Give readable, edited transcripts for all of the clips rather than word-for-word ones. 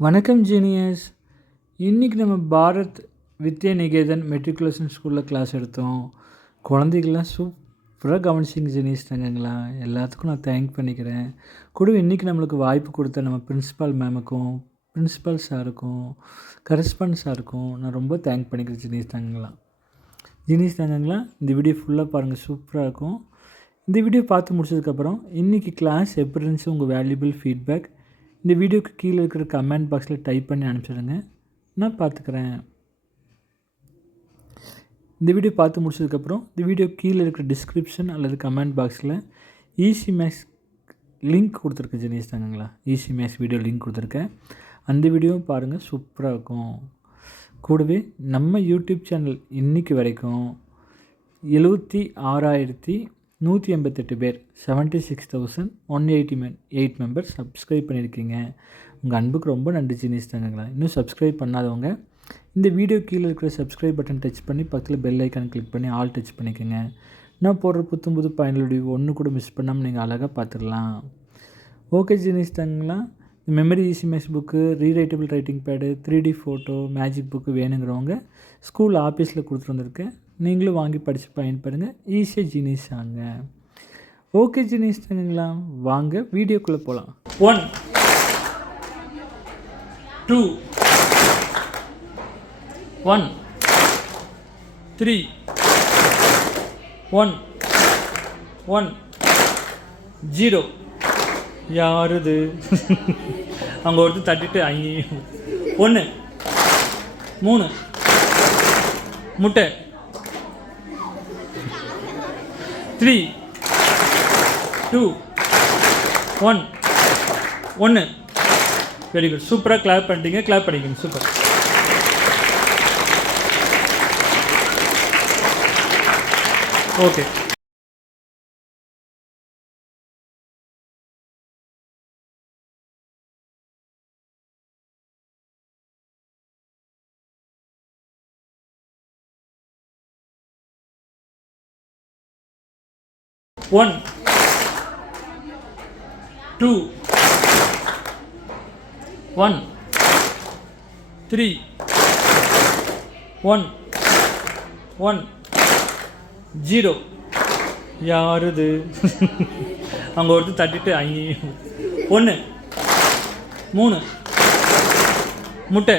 வணக்கம் ஜீனியர்ஸ். இன்றைக்கி நம்ம பாரத் வித்யா நிகேதன் மெட்ரிகுலேஷன் ஸ்கூலில் கிளாஸ் எடுத்தோம். குழந்தைகள்லாம் சூப்பராக கவனிச்சிங்க ஜீனியர்ஸ் தங்கங்களா. எல்லாத்துக்கும் நான் தேங்க் பண்ணிக்கிறேன். கூடவே இன்றைக்கி நம்மளுக்கு வாய்ப்பு கொடுத்த நம்ம பிரின்ஸிபால் மேமுக்கும், பிரின்ஸிபால் சாருக்கும், கரஸ்பாண்ட் சாருக்கும் நான் ரொம்ப தேங்க் பண்ணிக்கிறேன் ஜீனியர்ஸ் தங்கங்களா. ஜீனியர்ஸ் தங்கங்களா, இந்த வீடியோ ஃபுல்லாக பாருங்கள், சூப்பராக இருக்கும். இந்த வீடியோ பார்த்து முடிச்சதுக்கப்புறம் இன்றைக்கி கிளாஸ் எப்படி இருந்துச்சு, உங்கள் வேல்யூபிள் ஃபீட்பேக் இந்த வீடியோக்கு கீழே இருக்கிற கமெண்ட் பாக்ஸில் டைப் பண்ணி அனுப்பிச்சிடுங்க, நான் பார்த்துக்கிறேன். இந்த வீடியோ பார்த்து முடிச்சதுக்கப்புறம் இந்த வீடியோ கீழே இருக்கிற டிஸ்கிரிப்ஷன் அல்லது கமெண்ட் பாக்ஸில் ஈஸி மேக்ஸ் லிங்க் கொடுத்துருக்கேன் Jenneys தாங்கங்களா. Easy maths video link கொடுத்துருக்கேன், அந்த வீடியோவும் பாருங்கள், சூப்பராக இருக்கும். கூடவே நம்ம யூடியூப் சேனல் இன்றைக்கி வரைக்கும் 76,188 பேர், 76,188 மெம்பர்ஸ் சப்ஸ்கிரைப் பண்ணியிருக்கீங்க. உங்கள் அன்புக்கு ரொம்ப நன்றி ஜீனிஸ் தாங்கங்களா. இன்னும் சப்ஸ்கிரைப் பண்ணாதவங்க இந்த வீடியோ கீழே இருக்கிற சப்ஸ்கிரைப் பட்டன் டச் பண்ணி பக்கத்தில் பெல் ஐக்கான் கிளிக் பண்ணி ஆல் டச் பண்ணிக்கோங்க. நான் போடுற புது பயனுள்ள ஒன்று கூட மிஸ் பண்ணாமல் நீங்கள் அழகாக பார்த்துடலாம். ஓகே ஜீனிஸ் தாங்கங்களா. Memory easy maths book, rewritable writing pad, 3D photo, magic book வேணுங்கிறவங்க ஸ்கூல் ஆஃபீஸில் கொடுத்துட்டு வந்திருக்கேன். நீங்களும் வாங்கி படித்து பயன்படுங்க. ஈஸியாக ஜீனிஸ் ஆங்க. ஓகே ஜீனிஸ் தானுங்களா, வாங்க வீடியோக்குள்ளே போகலாம். 1 2 1 3 1 1 0. யாருது அங்கே ஒருத்தர் தட்டிட்டு 1 3 முட்டை 3 2 1 1. வெரி குட், சூப்பராக கிளாப் பண்ணிட்டீங்க. கிளாப் பண்ணிக்கங்க, சூப்பர். Okay, One, 2 1 3 1 1 0. யாருது அங்கே ஒருத்தர் தட்டிட்டு 1 3 முட்டை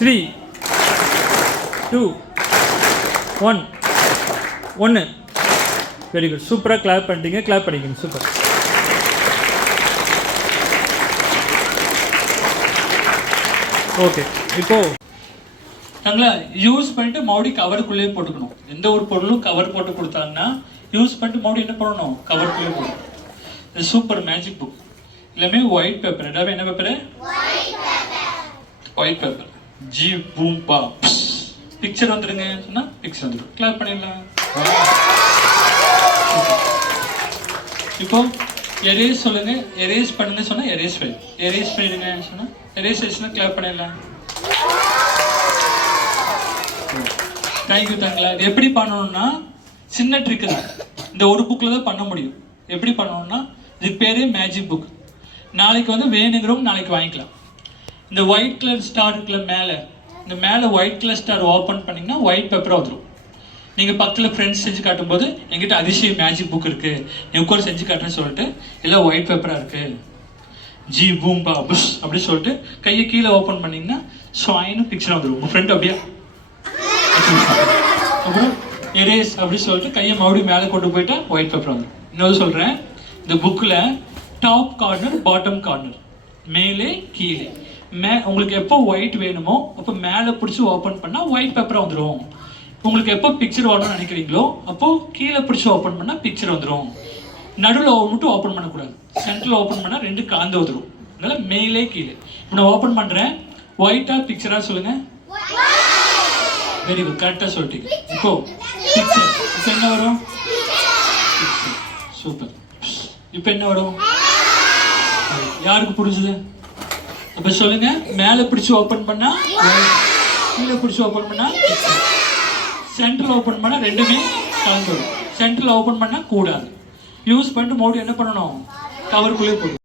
3 2 1 1. வெரி குட், சூப்பராக கிளாப் பண்ணிட்டீங்க. கிளாப் பண்ணிக்கங்க, சூப்பர். ஓகே, இப்போது நாங்களா யூஸ் பண்ணிட்டு மறுபடியும் கவருக்குள்ளேயே போட்டுக்கணும். எந்த ஒரு பொருளும் கவர் போட்டு கொடுத்தாங்கன்னா யூஸ் பண்ணிட்டு மறுபடியும் என்ன பண்ணணும், கவருக்குள்ளேயே போடணும். இது சூப்பர் மேஜிக் புக். எல்லாமே ஒயிட் பேப்பர். எல்லாமே என்ன paper? White paper. G boom பா பிக்சர் வந்துடுங்க சொன்னால் பிக்சர் வந்துடும். கிளாப் பண்ணிடலாம். இப்போ எரேஸ் சொல்லுங்க, எரேஸ் பண்ணுங்க சொன்னா எரேஸ் பண்ணி, எரேஸ் பண்ணிடுங்க சொன்னா எரேஸ் ஆயிடுச்சுன்னா கிளாப் பண்ணிடலாம். தேங்க்யூ தாங்களா. இது எப்படி பண்ணணும்னா சின்ன ட்ரிக்கு தான், இந்த ஒரு புக்கில் தான் பண்ண முடியும். எப்படி பண்ணணும்னா இது பேரே மேஜிக் புக். நாளைக்கு வந்து வேணுங்கிறவங்க நாளைக்கு வாங்கிக்கலாம். இந்த ஒயிட் கலர் ஸ்டார் இருக்குல்ல மேலே, இந்த மேலே ஒயிட் கலர் ஸ்டார் ஓப்பன் பண்ணிங்கன்னா ஒயிட் பேப்பராக வந்துடும். நீங்கள் பக்கத்தில் ஃப்ரெண்ட்ஸ் செஞ்சு காட்டும்போது எங்கிட்ட அதிசய மேஜிக் புக் இருக்குது, நீ உட்கார் செஞ்சு காட்டுறேன்னு சொல்லிட்டு எல்லாம் ஒயிட் பேப்பராக இருக்குது, ஜி பூம் பா புஷ் அப்படி சொல்லிட்டு கையை கீழே ஓப்பன் பண்ணிங்கன்னா ஸ்வாயின்னு பிக்சர் வந்துடும். உங்கள் ஃப்ரெண்ட் அப்படியே அப்புறம் எரேஸ் அப்படி சொல்லிட்டு கையை மறுபடியும் மேலே கொண்டு போயிட்டா ஒயிட் பேப்பர் வந்துடும். இன்னொரு சொல்கிறேன், இந்த புக்கில் டாப் கார்னர் பாட்டம் கார்னர், மேலே கீழே, உங்களுக்கு எப்போ ஒயிட் வேணுமோ அப்போ மேலே பிடிச்சி ஓப்பன் பண்ணால் ஒயிட் பேப்பராக வந்துடும். உங்களுக்கு எப்போ பிக்சர் வரணும்னு நினைக்கிறீங்களோ அப்போது கீழே பிடிச்சி ஓப்பன் பண்ணால் பிக்சர் வந்துடும். நடுவில் மட்டும் ஓப்பன் பண்ணக்கூடாது, சென்டரில் ஓப்பன் பண்ணால் 2 காந்து வந்துடும். அதனால் மேலே கீழே. இப்போ நான் ஓப்பன் பண்ணுறேன், ஒயிட்டாக பிக்சராக சொல்லுங்கள். வெரி குட், கரெக்டாக சொல்லிட்டீங்க. இப்போ பிக்சர், இப்போ என்ன வரும்? சூப்பர். இப்போ என்ன வரும்? யாருக்கு புரிஞ்சுது? அப்போ சொல்லுங்கள், மேலே பிடிச்சி ஓப்பன் பண்ணால், கீழே பிடிச்சி ஓப்பன் பண்ணால், சென்டரில் ஓப்பன் பண்ணால் 2மே கலந்து வரும். சென்டரில் ஓப்பன் பண்ணால் கூடாது. யூஸ் பண்ணிட்டு மறுபடியும் என்ன பண்ணணும், கவருக்குள்ளே போடும்.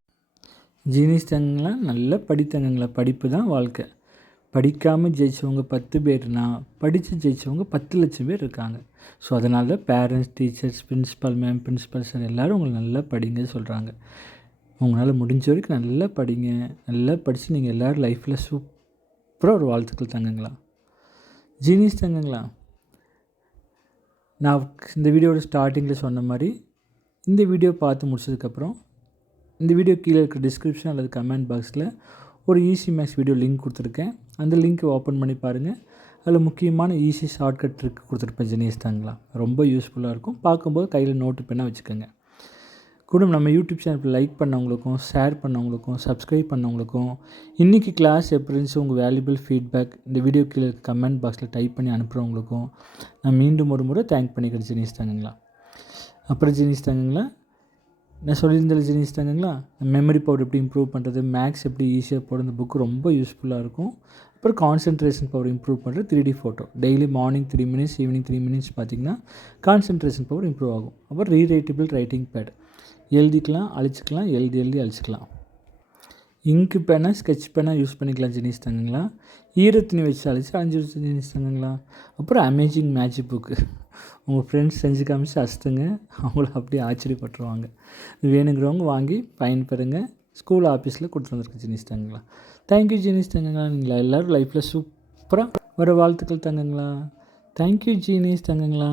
ஜீனிஸ் தங்கங்களா, நல்லா படித்தங்கங்களா. படிப்பு தான் வாழ்க்கை. படிக்காமல் ஜெயித்தவங்க 10 பேர்னா, படித்து ஜெயித்தவங்க 10 லட்சம் பேர் இருக்காங்க. ஸோ அதனால தான் parents, teachers, principal ma'am, principal sir எல்லோரும் உங்களை நல்லா படிங்க சொல்கிறாங்க. உங்களால் முடிஞ்ச வரைக்கும் நல்லா படிங்க. நல்லா படித்து நீங்கள் எல்லோரும் லைஃப்பில் சூப்பராக ஒரு வாழ்த்துக்கள் தங்கங்களா. ஜீனிஸ் தங்கங்களா, நான் இந்த வீடியோட ஸ்டார்டிங்கில் சொன்ன மாதிரி இந்த வீடியோ பார்த்து முடிச்சதுக்கப்புறம் இந்த வீடியோ கீழே இருக்கிற டிஸ்கிரிப்ஷன் அல்லது கமெண்ட் பாக்ஸில் ஒரு ஈஸி மேக்ஸ் வீடியோ லிங்க் கொடுத்துருக்கேன். அந்த லிங்க்கை ஓப்பன் பண்ணி பாருங்கள். அதில் முக்கியமான ஈஸி ஷார்ட்கட் ட்ரிக் கொடுத்துருப்பேன் ஜெனிஸ் தாங்களா. ரொம்ப யூஸ்ஃபுல்லாக இருக்கும். பார்க்கும்போது கையில் நோட்டு பெண்ணாக வச்சுக்கோங்க. கூட நம்ம யூடியூப் சேனல் லைக் பண்ணவங்களுக்கும், ஷேர் பண்ணவங்களுக்கும், சப்ஸ்கிரைப் பண்ணவங்களுக்கும், இன்றைக்கி கிளாஸ் எப்படி இருந்துச்சு உங்கள் வேல்யூபிள் ஃபீட்பேக் இந்த வீடியோ கீழே கமெண்ட் பாக்ஸில் டைப் பண்ணி அனுப்புகிறவங்களுக்கும் நான் மீண்டும் ஒரு முறை தேங்க் பண்ணிக்கிறேன் ஜெனிஸ் தாங்கங்களா. அப்புறம் ஜெனிஸ் தாங்கங்களா, நான் சொல்லியிருந்த ஜெனிஸ் தாங்கங்களா, மெமரி பவர் எப்படி இம்ப்ரூவ் பண்ணுறது, மேக்ஸ் எப்படி ஈஸியாக போடுற இந்த புக்கு ரொம்ப யூஸ்ஃபுல்லாக இருக்கும். அப்புறம் கான்சன்ட்ரேஷன் பவர் இம்ப்ரூவ் பண்ணுறது 3D photo daily morning 3 minutes, evening 3 minutes பார்த்திங்கன்னா கான்சன்ட்ரேஷன் பவர் இம்ப்ரூவ் ஆகும். அப்புறம் ரீரைட்டபிள் ரைட்டிங் பேட் எழுதிக்கலாம், அழிச்சிக்கலாம், எழுதி அழிச்சிக்கலாம். இங்கு பேனா, ஸ்கெட்ச் பேனா யூஸ் பண்ணிக்கலாம் ஜெனிஸ் தாங்கங்களா. ஈரத்துணி வச்சு அழிச்சு ஜெனிஸ் தாங்கங்களா. அப்புறம் அமேசிங் மேஜிக் புக்கு உங்கள் ஃப்ரெண்ட்ஸ் செஞ்சு காமிச்சு அசுத்துங்க, அவங்கள அப்படியே ஆச்சரியப்பட்டுருவாங்க. வேணுங்கிறவங்க வாங்கி பயன்பெறுங்க. ஸ்கூல் ஆஃபீஸில் கொடுத்து வந்துருக்கு ஜெனிஸ் தாங்கங்களா. தேங்க்யூ ஜீனிஸ் தங்கங்களா. நீங்களா எல்லோரும் லைஃப்பில் சூப்பராக வர வாழ்த்துக்கள் தங்கங்களா. தேங்க்யூ ஜீனிஸ் தங்கங்களா.